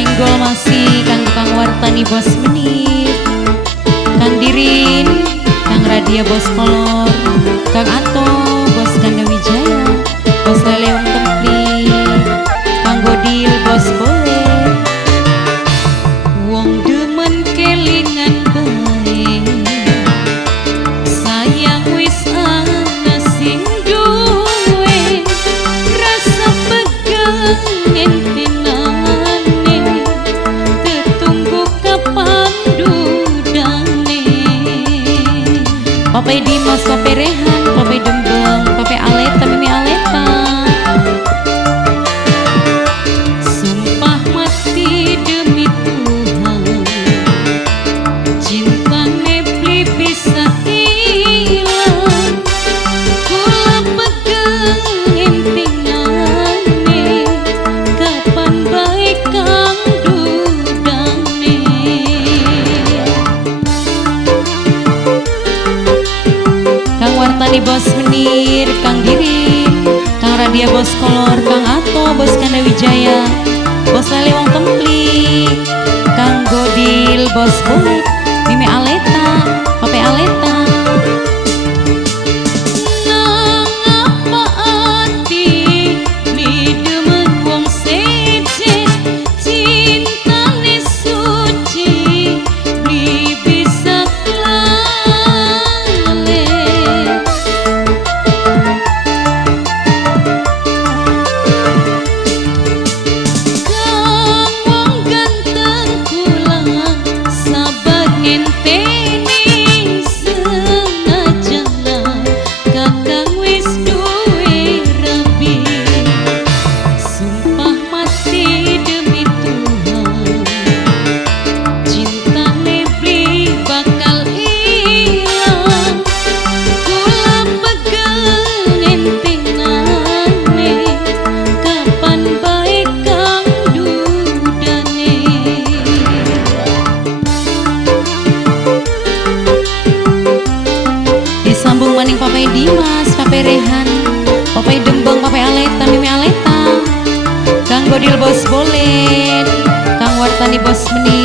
senggol masih kang tukang wartani bos menit, Kang Dirin, Kang Radia bos kolor, Kang Ato bos Ganda Wijaya, bos Lelewang Templi, Kang Godil bos boleh, wong demen kelingan bae, sayang wis ana sing duwe, rasa pegang entenane, tetunggu kapan dudane. Papai Dimas, Papai Rehan, Papai Dembeng, Papai Aleta, Mimi Aleta, sumpah mati demi Tuhan, cinta nebli bisa hilang, kula pegang entingane, kapan baik kang dudane. Kang Wartani bos menir, Kang Dirin, Kang Radia bos kolor, Kang Ato bos Ganda Wijaya, bos Lelewang Templi, Kang Godil bos boleh, Mimi Aleta, Papai Aleta. Nang apa ati mi demen wong sejen, cintane suci beli bisa lale. Kang wong ganteng kula sabar ngenteni, senajana kakang wis duwe rabi, sumpah mati demi Tuhan, cinta nebli bakal ilang, kula pegang entenane, kapan baik kang dudane. Disambung maning Papai Dimas, Papai Rehan, Papai Dembeng, Papai Aleta, Mimi Aleta, Kang Godil bos bolen, Kang Wartani bos menit,